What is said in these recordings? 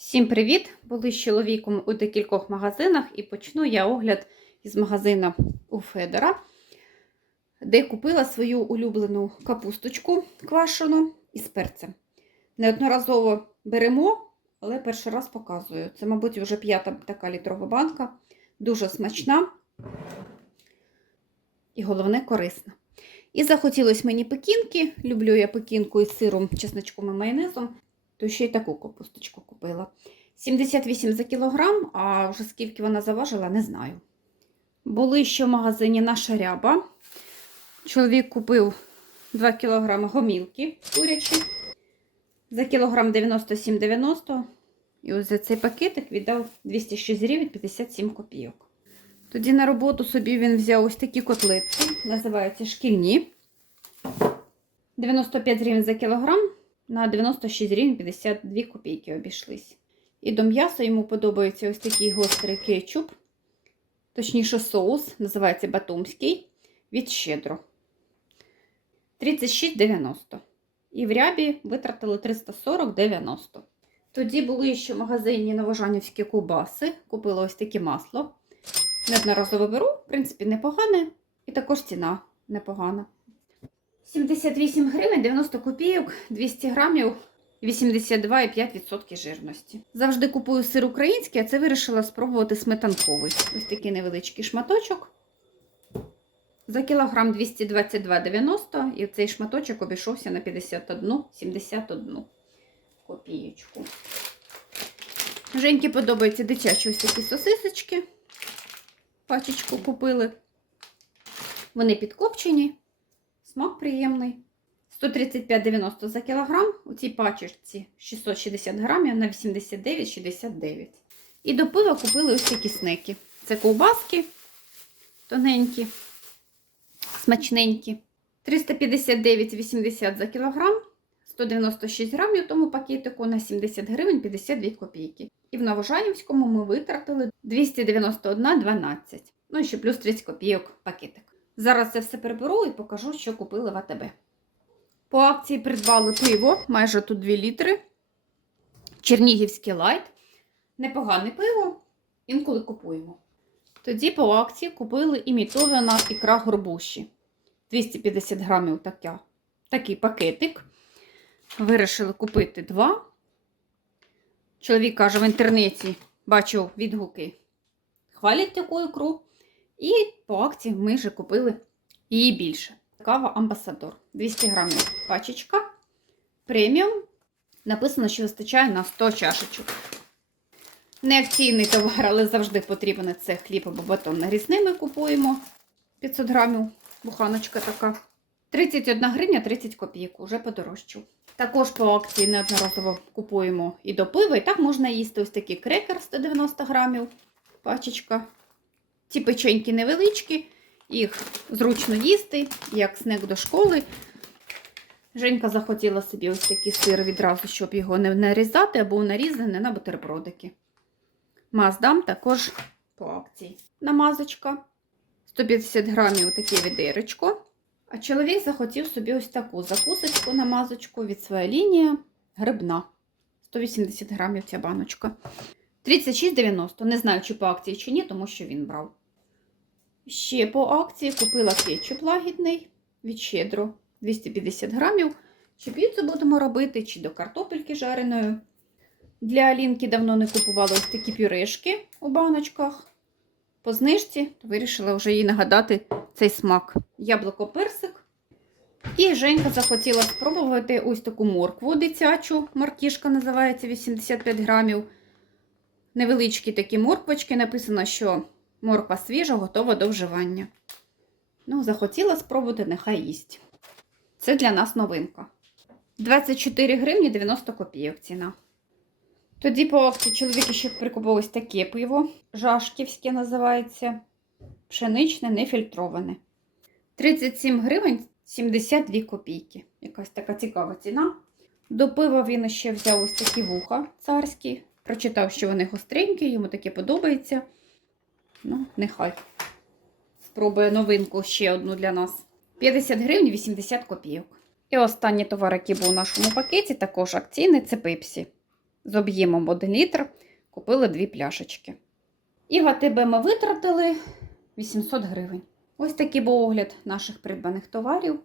Всім привіт! Були з чоловіком у декількох магазинах і почну я огляд із магазину у Федора, де купила свою улюблену капусточку квашену із перцем. Неодноразово беремо, але перший раз показую. Це, мабуть, вже п'ята така літрова банка. Дуже смачна і головне корисна. І захотілося мені пекінки. Люблю я пекінку із сиром, чесночком і майонезом то ще й таку капусточку купила. 78 за кілограм, а вже скільки вона заважила, не знаю. Були ще в магазині наша ряба. Чоловік купив 2 кілограми гомілки курячі за кілограм 97,90. І ось за цей пакетик віддав 206 гривень 57 копійок. Тоді на роботу собі він взяв ось такі котлетки, називаються шкільні. 95 гривень за кілограм на 96 гривень 52 копійки обійшлись. І до м'яса йому подобається ось такий гострий кетчуп, точніше соус, називається батумський, від щедро. 36,90. І в рябі витратили 340,90. Тоді були ще в магазині новожанівські кубаси. Купила ось таке масло. Неодноразово беру, в принципі, непогане. І також ціна непогана. 78 гривень 90 копійок, 200 грамів, 82,5% жирності. Завжди купую сир український, а це вирішила спробувати сметанковий. Ось такий невеличкий шматочок. За кілограм 222,90 і цей шматочок обійшовся на 51,71 копієчку. Женьки подобаються дитячі ось такі сосисочки. Пачечку купили. Вони підкопчені. Смак приємний. 135,90 за кілограм. У цій пачечці 660 грамів на 89,69. І до пива купили ось такі снеки. Це ковбаски тоненькі, смачненькі. 359,80 за кілограм. 196 грамів тому пакетику на 70 гривень 52 копійки. І в Новожанівському ми витратили 291,12. Ну і ще плюс 30 копійок пакетик. Зараз це все приберу і покажу, що купили в АТБ. По акції придбали пиво, майже тут 2 літри. Чернігівський лайт. Непогане пиво, інколи купуємо. Тоді по акції купили імітована ікра горбуші. 250 грамів така, такий пакетик. Вирішили купити два. Чоловік каже, в інтернеті бачив відгуки. Хвалять таку ікру. І по акції ми вже купили її більше. Кава Амбасадор. 200 грамів пачечка. Преміум. Написано, що вистачає на 100 чашечок. Не акційний товар, але завжди потрібен це хліб або батон нарізний ми купуємо. 500 грамів, буханочка така. 31 гривня 30 копійок, уже подорожчав. Також по акції неодноразово купуємо і до пива. І так можна їсти ось такий крекер 190 грамів. Пачечка. Ці печеньки невеличкі, їх зручно їсти, як снек до школи. Женька захотіла собі ось такий сир відразу, щоб його не нарізати, або нарізаний на бутербродики. Маздам також по акції. Намазочка. 150 грамів таке відеречко. А чоловік захотів собі ось таку закусочку, намазочку від своя лінія грибна. 180 грамів ця баночка. 36,90. Не знаю, чи по акції, чи ні, тому що він брав. Ще по акції купила кетчуп лагідний від щедро 250 грамів. Чи піцу будемо робити, чи до картопельки жареної. Для Алінки давно не купувала ось такі пюрешки у баночках. По знижці вирішила вже їй нагадати цей смак. Яблуко-персик. І Женька захотіла спробувати ось таку моркву дитячу. Маркішка називається 85 грамів. Невеличкі такі морквочки. Написано, що морква свіжа, готова до вживання. Ну, захотіла спробувати, нехай їсть. Це для нас новинка. 24 гривні 90 копійок ціна. Тоді по акції чоловік ще прикупив ось таке пиво. Жашківське називається. Пшеничне, нефільтроване. 37 гривень 72 копійки. Якась така цікава ціна. До пива він ще взяв ось такі вуха царські. Прочитав, що вони гостренькі, йому таке подобається. Ну, нехай. Спробує новинку ще одну для нас. 50 гривень 80 копійок. І останній товар, який був у нашому пакеті, також акційний це пепсі. з об'ємом 1 літр купили дві пляшечки. І в АТБ ми витратили 800 гривень. Ось такий був огляд наших придбаних товарів.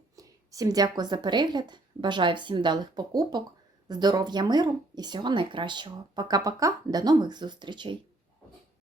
Всім дякую за перегляд. Бажаю всім далих покупок, здоров'я, миру і всього найкращого. Пока-пока, до нових зустрічей!